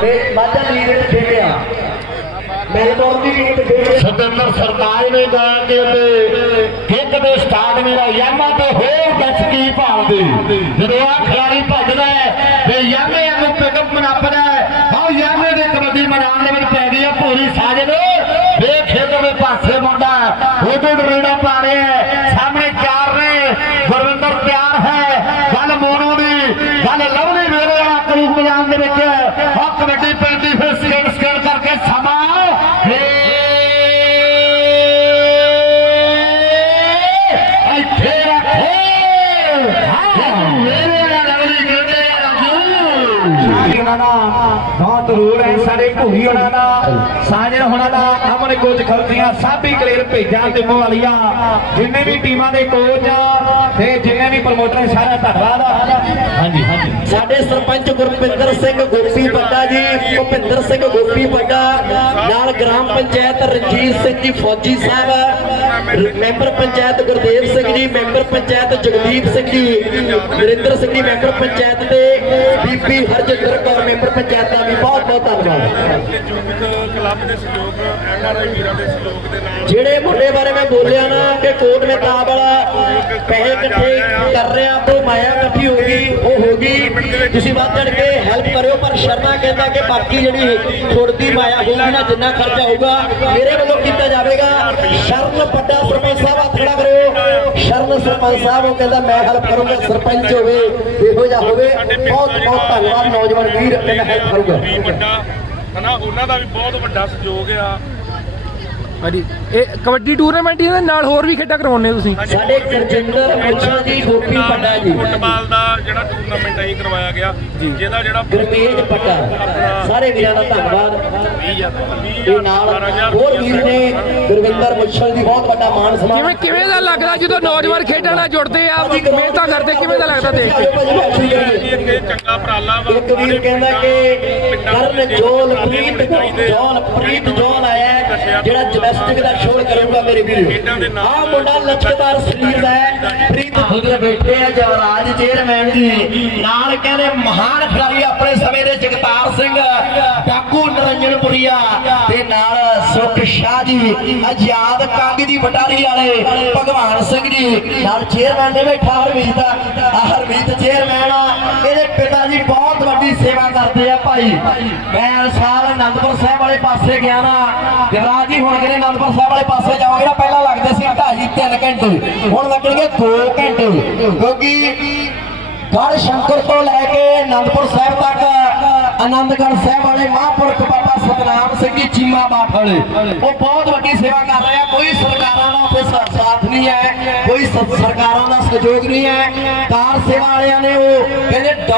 ਤੇ ਮਾਝਾ ਲੀਗ ਵਿੱਚ ਖੇਡਿਆ। ਮੈਲਬੌਰਨ ਦੀ ਟੀਮ ਵਿੱਚ ਸਤਿੰਦਰ ਸਰਤਾਜ ਨੇ ਗਾਇਆ ਕਿ ਕਿੱਕ ਦੇ ਸਟਾਰਟ ਮੇਰਾ ਯਾਮਾ ਤੇ ਹੋਰ ਦੱਸ ਕੀ ਭਾਲਦੀ ਜਦੋਂ ਆ ਖਿਡਾਰੀ ਰੋਲ ਹੈ ਸਾਡੇ ਭੂਰੀ ਉਹਨਾਂ ਦਾ ਸਾਜਨ ਉਹਨਾਂ ਦਾ ਅਮਨ ਕੋਚ ਖਲਤੀਆਂ ਸਾਬੀ ਕਲੇਰ ਭੇਜਾਂ ਤੇ ਮੋਹਾਲੀਆ ਜਿੰਨੇ ਵੀ ਟੀਮਾਂ ਦੇ ਕੋਚ ਤੇ ਜਿੰਨੇ ਵੀ ਪ੍ਰਮੋਟਰ ਸਾਰਾ ਧੰਨਵਾਦ ਹਾਂਜੀ ਹਾਂਜੀ। ਸਾਡੇ ਸਰਪੰਚ ਗੁਰਪਿੰਦਰ ਸਿੰਘ ਗੋਪੀ ਪੱਡਾ ਜੀ ਭੁਪਿੰਦਰ ਸਿੰਘ ਗੋਪੀ ਪੱਡਾ ਨਾਲ ਗ੍ਰਾਮ ਪੰਚਾਇਤ ਰਣਜੀਤ ਸਿੰਘ ਜੀ ਫੌਜੀ ਸਾਹਿਬ member panchayat Gurdev Singh ji member panchayat Jagdeep Singh ji Narendra Singh ji member panchayat ਤੇ ਬੀਬੀ ਹਰਜਿੰਦਰ ਕੌਰ, ਮੈਂਬਰ ਪੰਚਾਇਤ ਦਾ ਬਹੁਤ ਬਹੁਤ ਧੰਨਵਾਦ। ਕਲੱਬ ਦੇ ਸਹਿਯੋਗ ਐਨਆਰਆਈ ਵੀਰਾਂ ਦੇ ਸਹਿਯੋਗ ਦੇ ਨਾਲ ਜਿਹੜੇ ਮੁੰਡੇ ਬਾਰੇ ਮੈਂ ਬੋਲਿਆ ਨਾ ਕਿ ਕੋਟ ਮਹਿਤਾਬ ਵਾਲਾ ਪੈਸੇ ਇਕੱਠੇ ਕਰ ਰਿਹਾ, ਉਹ ਮਾਇਆ ਇਕੱਠੀ ਹੋ ਗਈ, ਉਹ ਹੋ ਗਈ। ਤੁਸੀਂ ਵੱਧ ਚੜ ਕੇ ਹੈਲਪ ਕਰਿਓ, ਪਰ ਸ਼ਰਮਾ ਕਹਿੰਦਾ ਕਿ ਬਾਕੀ ਜਿਹੜੀ ਛੋੜਦੀ ਮਾਇਆ ਹੋਊਗੀ ਨਾ, ਜਿੰਨਾ ਖਰਚਾ ਹੋਊਗਾ, ਮੇਰੇ ਵੱਲੋਂ ਕੀਤਾ ਜਾਵੇਗਾ। ਸ਼ਰਨ ਪੱਡਾ ਸਰਪੰਚ ਸਾਹਿਬ ਉਹ ਕਹਿੰਦਾ ਮੈਂ ਹੈਲਪ ਕਰੂੰਗਾ ਸਰਪੰਚ ਹੋਵੇ ਇਹੋ ਜਿਹਾ ਹੋਵੇ ਬਹੁਤ ਬਹੁਤ ਧੰਨਵਾਦ ਨੌਜਵਾਨ ਵੀਰ ਕਹਿੰਦਾ ਹੈਲਪ ਕਰੂਗਾ। ਵੱਡਾ ਹਨਾ ਉਹਨਾਂ ਦਾ ਵੀ ਬਹੁਤ ਵੱਡਾ ਸਹਿਯੋਗ ਆ। ਹਾਂਜੀ। ਇਹ ਕਬੱਡੀ ਟੂਰਨਾਮੈਂਟ ਇਹਦੇ ਨਾਲ ਹੋਰ ਵੀ ਖੇਡਾਂ ਕਰਵਾਉਂਦੇ ਹੋ ਤੁਸੀਂ? ਸਾਡੇ ਕਰਜਿੰਦਰ ਮੁੱਛਾਂ ਜੀ ਗੋਪੀ ਪੱਡਾ ਜੀ। ਫੁੱਟਬਾਲ ਦਾ ਜਿਹੜਾ ਟੂਰਨਾਮੈਂਟ ਅਸੀਂ ਕਰਵਾਇਆ ਗਿਆ। ਜਿਹਦਾ ਜਿਹੜਾ ਗੁਰਮੇਜ ਪੱਟਾ। ਸਾਰੇ ਵੀਰਾਂ ਦਾ ਧੰਨਵਾਦ। 20000 ਤੇ ਨਾਲ ਹੋਰ ਵੀਰ ਨੇ ਗੁਰਵਿੰਦਰ ਮੁੱਛਲ ਦੀ ਬਹੁਤ ਵੱਡਾ ਮਾਣ ਸਨਮਾਨ ਕਿਵੇਂ ਕਿਵੇਂ ਦਾ ਲੱਗਦਾ ਜਦੋਂ ਨੌਜਵਾਨ ਖੇਡਾਂ ਨਾਲ ਜੁੜਦੇ ਆ? ਮਿਹਨਤਾਂ ਕਰਦੇ ਕਿਵੇਂ ਦਾ ਲੱਗਦਾ ਦੇਖ ਕੇ? ਇਹ ਚੰਗਾ ਉਪਰਾਲਾ ਵਾ। ਇੱਕ ਵੀਰ ਕਹਿੰਦਾ ਕਿ ਕਰਨ ਜੋਲ ਪ੍ਰੀਤ ਜੋਲ ਪ੍ਰੀਤ ਜੋਲ ਆਇਆ ਹੈ, ਜਿਹੜਾ ਜਮੈਸਟਿਕ ਦਾ ਸ਼ੋਅ ਕਰੂਗਾ ਮੇਰੇ ਵੀਰ। ਆਹ ਮੁੰਡਾ ਲਚਕਦਾਰ ਸਰੀਰ ਦਾ ਹੈ। ਪ੍ਰੀਤ ਉਧਰ ਬੈਠੇ ਆ ਜਵਰਾਜ ਚੇਅਰਮੈਨ ਜੀ ਨਾਲ ਕਹਿੰਦੇ ਮਹਾਨ ਖਿਡਾਰੀ ਆਪਣੇ ਸਮੇਂ ਦੇ ਜਗਤਾਰ ਸਿੰਘ, ਡਾਕੂ ਨਰੰਜਨਪੁਰੀਆ ਤੇ ਨਾਲ ਸੁਖ ਸ਼ਾਹ ਜੀ ਆਜ਼ਾਦ ਕੰਗ ਦੀ ਬਟਾਲੀ ਵਾਲੇ ਭਗਵਾਨ ਸਿੰਘ ਜੀ। ਨਾਲ ਚੇਅਰਮੈਨ ਨੇ ਬੈਠਾ ਹਰਮੀਤ ਦਾ ਹਰਮੀਤ ਚੇਅਰਮੈਨ ਆ। ਇਹਦੇ ਪਿਤਾ ਜੀ ਬਹੁਤ ਵੱਡੀ ਸੇਵਾ ਕਰਦੇ ਆ ਭਾਈ। ਮੈਂ ਸਾਲ ਅਨੰਦਪੁਰ ਸਾਹਿਬ ਵਾਲੇ ਪਾਸੇ ਗਿਆ ਨਾ। ਜਵਰਾਜ ਜੀ ਅਨੰਦਪੁਰ ਸਾਹਿਬ ਵਾਲੇ ਪਾਸੇ ਜਾਓਗੇ ਨਾ, ਪਹਿਲਾਂ ਲੱਗਦੇ ਸੀ ਢਾਈ 3 ਘੰਟੇ। ਹੁਣ ਲੱਗਣਗੇ 2 ਘੰਟੇ। ਕਿਉਂਕਿ ਗੜ ਸ਼ੰਕਰ ਤੋਂ ਲੈ ਕੇ ਅਨੰਦਪੁਰ ਸਾਹਿਬ ਤੱਕ ਆਨੰਦਗੜ੍ਹ ਸਾਹਿਬ ਵਾਲੇ ਮਹਾਂਪੁਰਖ ਬਾਬਾ ਸਤਨਾਮ ਸਿੰਘ ਜੀ ਚੀਮਾ ਬਾਠ ਵਾਲੇ। ਉਹ ਬਹੁਤ ਵੱਡੀ ਸੇਵਾ ਕਰ ਰਹੇ ਆ। ਕੋਈ ਸਰਕਾਰਾਂ ਦਾ ਉੱਥੇ ਸਾਥ ਨਹੀਂ ਹੈ, ਕੋਈ ਸਰਕਾਰਾਂ ਦਾ ਸਹਿਯੋਗ ਨਹੀਂ ਹੈ। ਕਾਰ ਸੇਵਾ ਵਾਲਿਆਂ ਨੇ ਉਹ ਕਹਿੰਦੇ